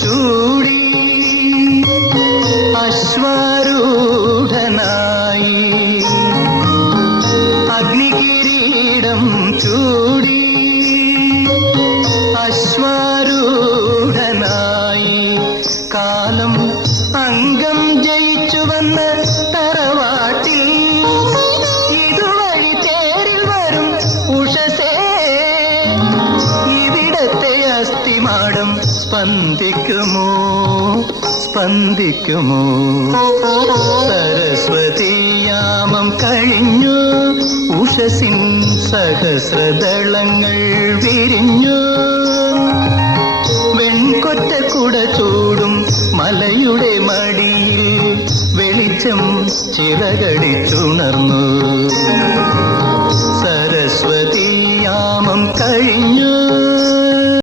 ചൂടി അശ്വാരൂഢനായി അഗ്നികിരീടം ചൂടി അശ്വാരൂഢനായി കാലം അംഗം ജയിച്ചു വന്ന തറവാട്ടിൽ ഇതുവഴി തേരിൽ വരും ഉഷസേ ഇവിടത്തെ അസ്ഥിമാടം സ്പന്ദിക്കുമോ സ്പന്ദിക്കുമോ സരസ്വതിയാമം കഴിഞ്ഞു ഉഷസിൻ സഹസ്രദളങ്ങൾ വിരിഞ്ഞു വെൺകൊറ്റ കുട ചൂടും മലയുടെ മടിയിൽ വെളിച്ചം ചിറകടിച്ചുണർന്നു